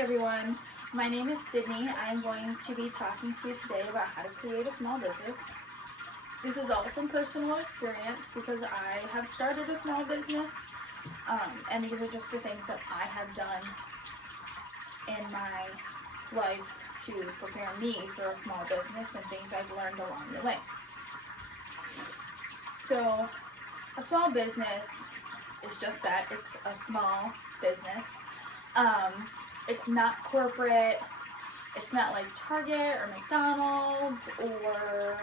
everyone, my name is Sydney. I'm going to be talking to you today about how to create a small business. This is all from personal experience because I have started a small business, and these are just the things that I have done in my life to prepare me for a small business and things I've learned along the way. So, a small business is just that. It's a small business. It's not corporate. It's not like Target or McDonald's or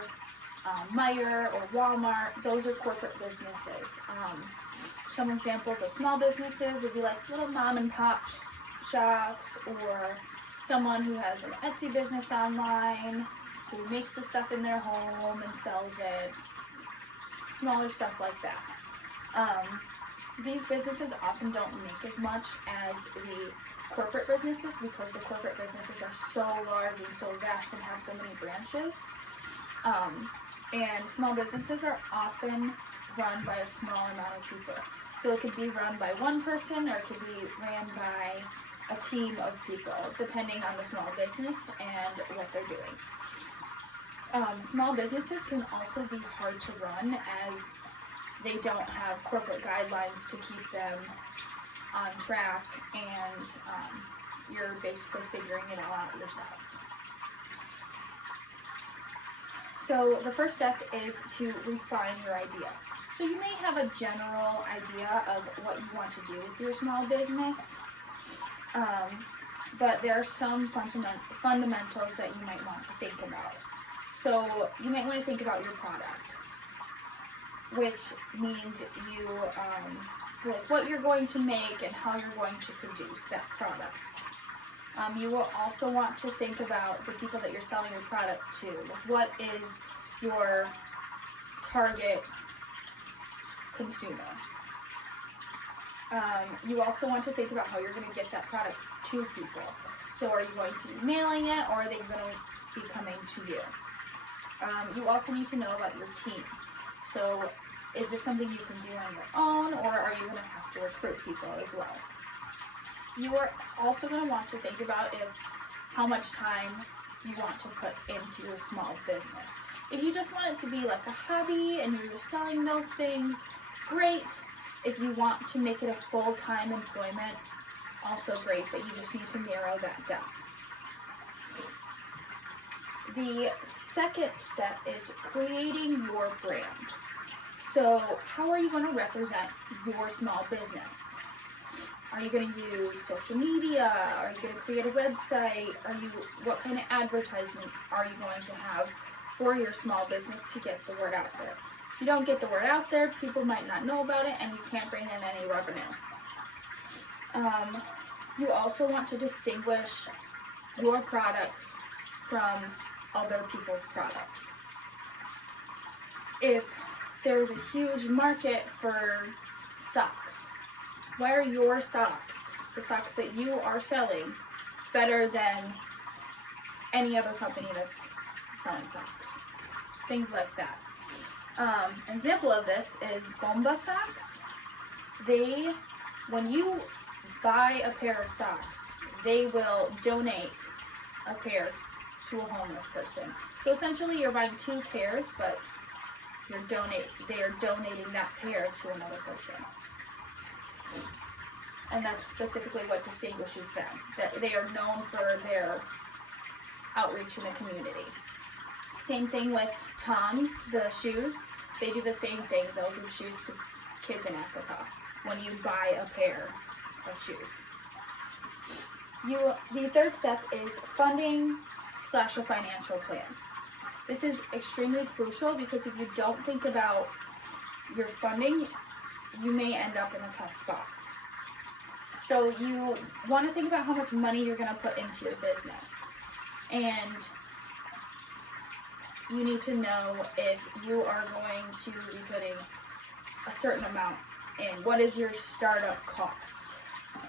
Meijer or Walmart. Those are corporate businesses. Some examples of small businesses would be like little mom and pop shops, or someone who has an Etsy business online, who makes the stuff in their home and sells it. Smaller stuff like that. These businesses often don't make as much as the corporate businesses because the corporate businesses are so large and so vast and have so many branches. And small businesses are often run by a small amount of people. So it could be run by one person, or it could be ran by a team of people, depending on the small business and what they're doing. Small businesses can also be hard to run as they don't have corporate guidelines to keep them on track, and you're basically figuring it all out yourself. So the first step is to refine your idea. So you may have a general idea of what you want to do with your small business, but there are some fundamentals that you might want to think about. So you might want to think about your product, which means you like what you're going to make and how you're going to produce that product. You will also want to think about the people that you're selling your product to. What is your target consumer? You also want to think about how you're going to get that product to people. So are you going to be mailing it, or are they going to be coming to you? You also need to know about your team. So is this something you can do on your own, or are you going to have to recruit people as well? You are also going to want to think about how much time you want to put into your small business. If you just want it to be like a hobby and you're just selling those things, great. If you want to make it a full-time employment, also great, but you just need to narrow that down. The second step is creating your brand. So how are you going to represent your small business? Are you going to use social media? Are you going to create a website? What kind of advertisement are you going to have for your small business to get the word out there? If you don't get the word out there, people might not know about it, and you can't bring in any revenue. You also want to distinguish your products from other people's products. If there's a huge market for socks, why are your socks, the socks that you are selling, better than any other company that's selling socks? Things like that. An example of this is Bomba socks. When you buy a pair of socks, they will donate a pair to a homeless person. So essentially you're buying two pairs, but they are donating that pair to another person. And that's specifically what distinguishes them. That they are known for their outreach in the community. Same thing with Toms, the shoes. They do the same thing. They'll give shoes to kids in Africa when you buy a pair of shoes. The third step is funding / a financial plan. This is extremely crucial because if you don't think about your funding, you may end up in a tough spot. So you want to think about how much money you're going to put into your business. And you need to know if you are going to be putting a certain amount in. What is your startup cost,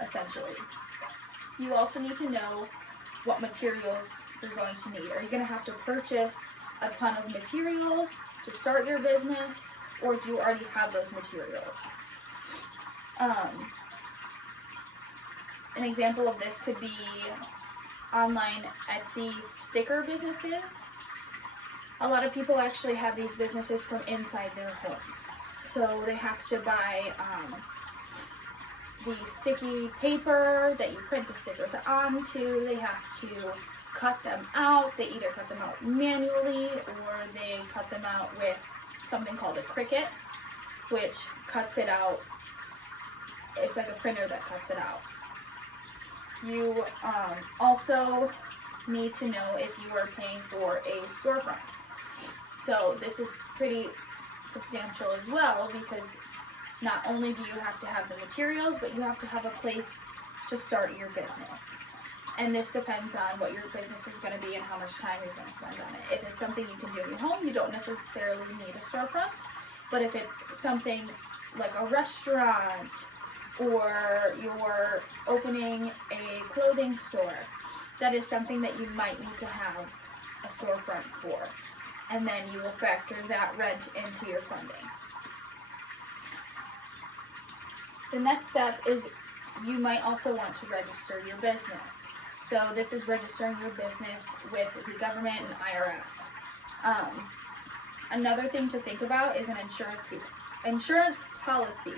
essentially? You also need to know what materials you're going to need. Are you going to have to purchase a ton of materials to start your business, or do you already have those materials? An example of this could be online Etsy sticker businesses. A lot of people actually have these businesses from inside their homes. So they have to buy the sticky paper that you print the stickers onto. They have to cut them out. They either cut them out manually or they cut them out with something called a Cricut, which cuts it out. It's like a printer that cuts it out. You also need to know if you are paying for a storefront. So this is pretty substantial as well, because not only do you have to have the materials, but you have to have a place to start your business. And this depends on what your business is going to be and how much time you're going to spend on it. If it's something you can do at your home, you don't necessarily need a storefront. But if it's something like a restaurant, or you're opening a clothing store, that is something that you might need to have a storefront for. And then you will factor that rent into your funding. The next step is you might also want to register your business. So this is registering your business with the government and IRS. Another thing to think about is an insurance policy,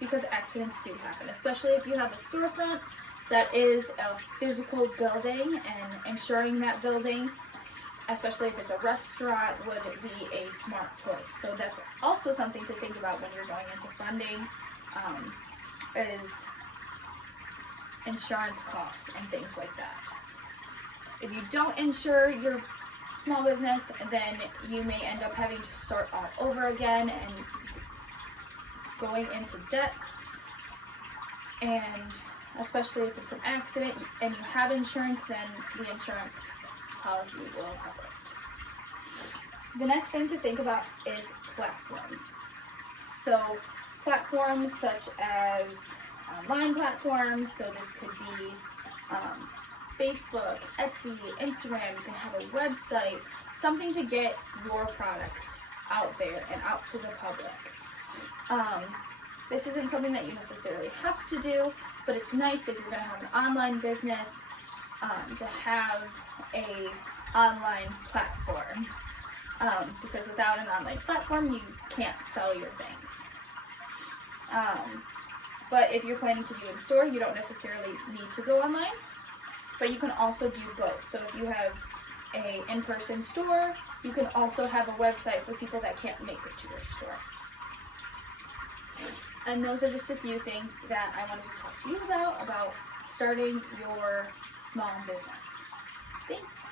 because accidents do happen, especially if you have a storefront that is a physical building, and insuring that building, especially if it's a restaurant, would be a smart choice. So that's also something to think about when you're going into funding, is insurance costs and things like that. If you don't insure your small business, then you may end up having to start all over again and going into debt. And especially if it's an accident and you have insurance, then the insurance policy will cover it. The next thing to think about is platforms. So platforms such as online platforms, so this could be Facebook, Etsy, Instagram. You can have a website, something to get your products out there and out to the public. This isn't something that you necessarily have to do, but it's nice if you're going to have an online business to have a online platform, because without an online platform you can't sell your things. But if you're planning to do in store, you don't necessarily need to go online, but you can also do both. So if you have a in-person store, you can also have a website for people that can't make it to your store. And those are just a few things that I wanted to talk to you about starting your small business. Thanks.